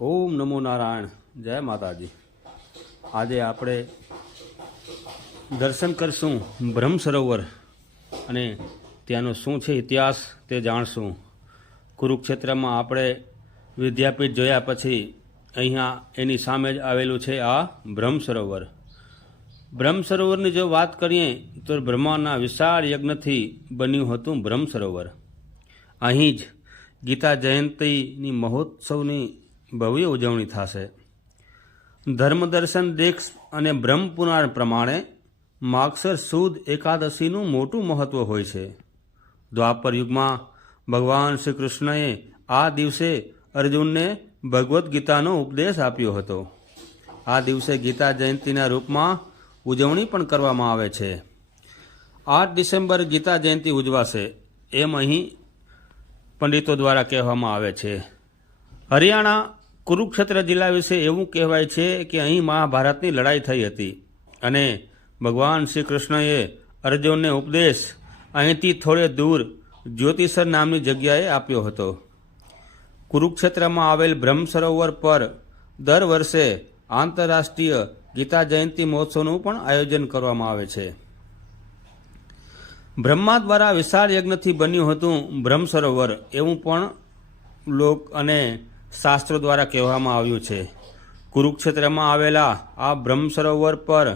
ઓમ નમો નારાયણ. જય માતાજી. આજે આપણે દર્શન કરશું બ્રહ્મ સરોવર અને ત્યાંનો શું છે ઇતિહાસ તે જાણશું. કુરુક્ષેત્રમાં આપણે વિદ્યાપીઠ જોયા પછી અહીંયા એની સામે જ આવેલું છે આ બ્રહ્મ સરોવર. બ્રહ્મ સરોવરની જો વાત કરીએ તો બ્રહ્માના વિશાળ યજ્ઞથી બન્યું હતું બ્રહ્મ સરોવર. અહીં જ ગીતા જયંતીની મહોત્સવની ભવ્ય ઉજવણી થશે. ધર્મદર્શન દેશ અને બ્રહ્મ પુરાણ પ્રમાણે માગસર સુદ એકાદશીનું મોટું મહત્ત્વ હોય છે. દ્વાપર યુગમાં ભગવાન શ્રી કૃષ્ણએ આ દિવસે અર્જુનને ભગવદ્ ગીતાનો ઉપદેશ આપ્યો હતો. આ દિવસે ગીતા જયંતીના રૂપમાં ઉજવણી પણ કરવામાં આવે છે. 8 ડિસેમ્બર ગીતા જયંતી ઉજવાશે એમ અહીં પંડિતો દ્વારા કહેવામાં આવે છે. હરિયાણા કુરુક્ષેત્ર જિલ્લા વિશે એવું કહેવાય છે કે અહીં મહાભારતની લડાઈ થઈ હતી અને ભગવાન શ્રી કૃષ્ણએ અર્જુનને ઉપદેશ અહીંથી થોડે દૂર જ્યોતિસર નામની જગ્યાએ આપ્યો હતો. કુરુક્ષેત્રમાં આવેલ બ્રહ્મ સરોવર પર દર વર્ષે આંતરરાષ્ટ્રીય ગીતા જયંતી મહોત્સવનું પણ આયોજન કરવામાં આવે છે. બ્રહ્મા દ્વારા વિશાળ યજ્ઞથી બન્યું હતું બ્રહ્મ સરોવર એવું પણ લોક અને શાસ્ત્રો દ્વારા કહેવામાં આવ્યું છે. કુરુક્ષેત્રમાં આવેલા આ બ્રહ્મ સરોવર પર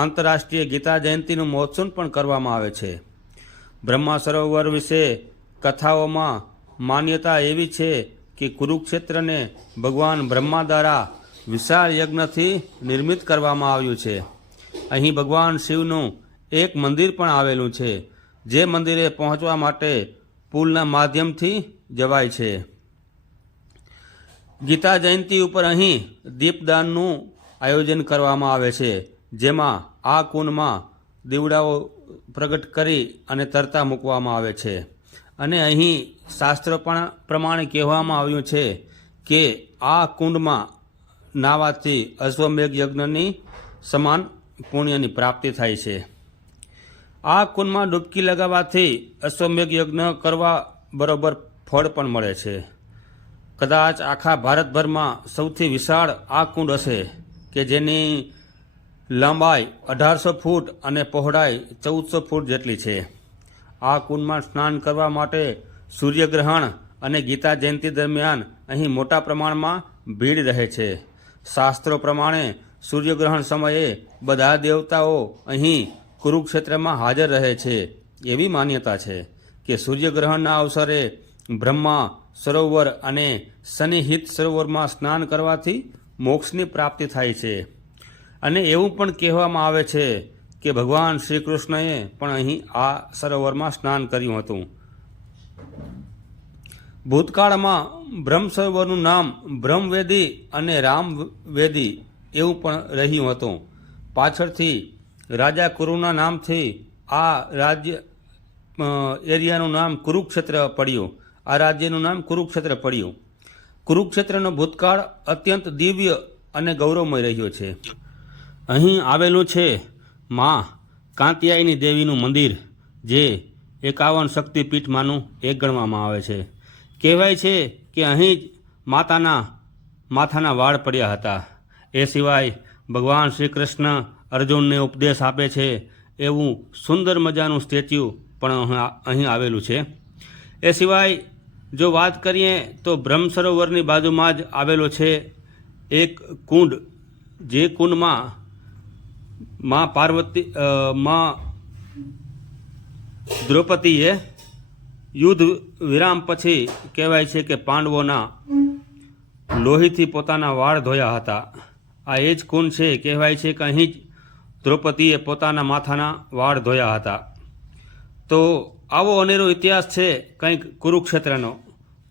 આંતરરાષ્ટ્રીય ગીતા જયંતીનું મહોત્સવ પણ કરવામાં આવે છે. બ્રહ્મા સરોવર વિશે કથાઓમાં માન્યતા એવી છે કે કુરુક્ષેત્રને ભગવાન બ્રહ્મા દ્વારા વિશાળ યજ્ઞથી નિર્મિત કરવામાં આવ્યું છે. અહીં ભગવાન શિવનું એક મંદિર પણ આવેલું છે, જે મંદિરે પહોંચવા માટે પુલના માધ્યમથી જવાય છે. ગીતા જયંતી ઉપર અહીં દીપદાનનું આયોજન કરવામાં આવે છે, જેમાં આ કુંડમાં દીવડાઓ પ્રગટ કરી અને તરતા મૂકવામાં આવે છે. અને અહીં શાસ્ત્ર પણ પ્રમાણે કહેવામાં આવ્યું છે કે આ કુંડમાં નાહવાથી અશ્વમેઘ યજ્ઞની સમાન પુણ્યની પ્રાપ્તિ થાય છે. આ કુંડમાં ડૂબકી લગાવવાથી અશ્વમેઘ યજ્ઞ કરવા બરોબર ફળ પણ મળે છે. કદાચ આખા ભારતભરમાં સૌથી વિશાળ આ કુંડ હશે કે જેની લંબાઈ 1800 ફૂટ અને પહોળાઈ 1400 ફૂટ જેટલી છે. આ કુંડમાં સ્નાન કરવા માટે સૂર્યગ્રહણ અને ગીતા જયંતી દરમિયાન અહીં મોટા પ્રમાણમાં ભીડ રહે છે. શાસ્ત્રો પ્રમાણે સૂર્યગ્રહણ સમયે બધા દેવતાઓ અહીં કુરુક્ષેત્રમાં હાજર રહે છે. એવી માન્યતા છે કે સૂર્યગ્રહણના અવસરે બ્રહ્મા સરોવર અને સન્નિહિત સરોવરમાં સ્નાન કરવાથી મોક્ષની પ્રાપ્તિ થાય છે. અને એવું પણ કહેવામાં આવે છે કે ભગવાન શ્રી કૃષ્ણએ પણ અહીં આ સરોવરમાં સ્નાન કર્યું હતું. ભૂતકાળમાં બ્રહ્મ સરોવરનું નામ બ્રહ્મવેદી અને રામવેદી એવું પણ રહ્યું હતું. પાછળથી રાજા કુરુના નામથી આ રાજ્ય એરિયાનું નામ કુરુક્ષેત્ર પડ્યું. આ રાજ્યનું નામ કુરુક્ષેત્ર પડ્યું. કુરુક્ષેત્રનો ભૂતકાળ અત્યંત દિવ્ય અને ગૌરવમય રહ્યો છે. અહીં આવેલું છે મા કાંતિયાયની દેવીનું મંદિર, જે 51 શક્તિપીઠમાંનું એક ગણવામાં આવે છે. કહેવાય છે કે અહીં જ માથાના વાળ પડ્યા હતા. એ સિવાય ભગવાન શ્રી કૃષ્ણ અર્જુનને ઉપદેશ આપે છે એવું સુંદર મજાનું સ્ટેચ્યુ પણ અહીં આવેલું છે. એ સિવાય જો વાત કરીએ તો બ્રહ્મ સરોવરની બાજુમાં જ આવેલો છે એક કુંડ, જે કુંડમાં મા દ્રૌપદીએ યુદ્ધ વિરામ પછી કહેવાય છે કે પાંડવોના લોહીથી પોતાના વાળ ધોયા હતા. આ એ જ કુંડ છે. કહેવાય છે કે અહીં જ દ્રૌપદીએ પોતાના માથાના વાળ ધોયા હતા. તો આવો અનેરો ઇતિહાસ છે કંઈક કુરુક્ષેત્રનો.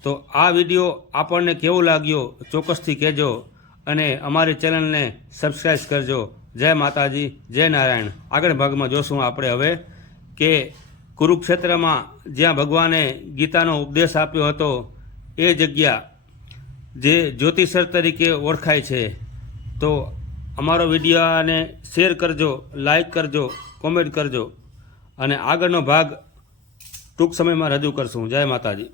તો આ વિડીયો આપણને કેવો લાગ્યો ચોક્કસથી કહેજો અને અમારી ચેનલને સબસ્ક્રાઈબ કરજો. જય માતાજી, જય નારાયણ. આગળ ભાગમાં જોશું આપણે હવે કે કુરુક્ષેત્રમાં જ્યાં ભગવાને ગીતાનો ઉપદેશ આપ્યો હતો એ જગ્યા જે જ્યોતિસર તરીકે ઓળખાય છે. તો અમારો વિડીયોને શેર કરજો, લાઈક કરજો, કોમેન્ટ કરજો અને આગળનો ભાગ ટૂંક સમયમાં રજૂ કરશું. જય માતાજી.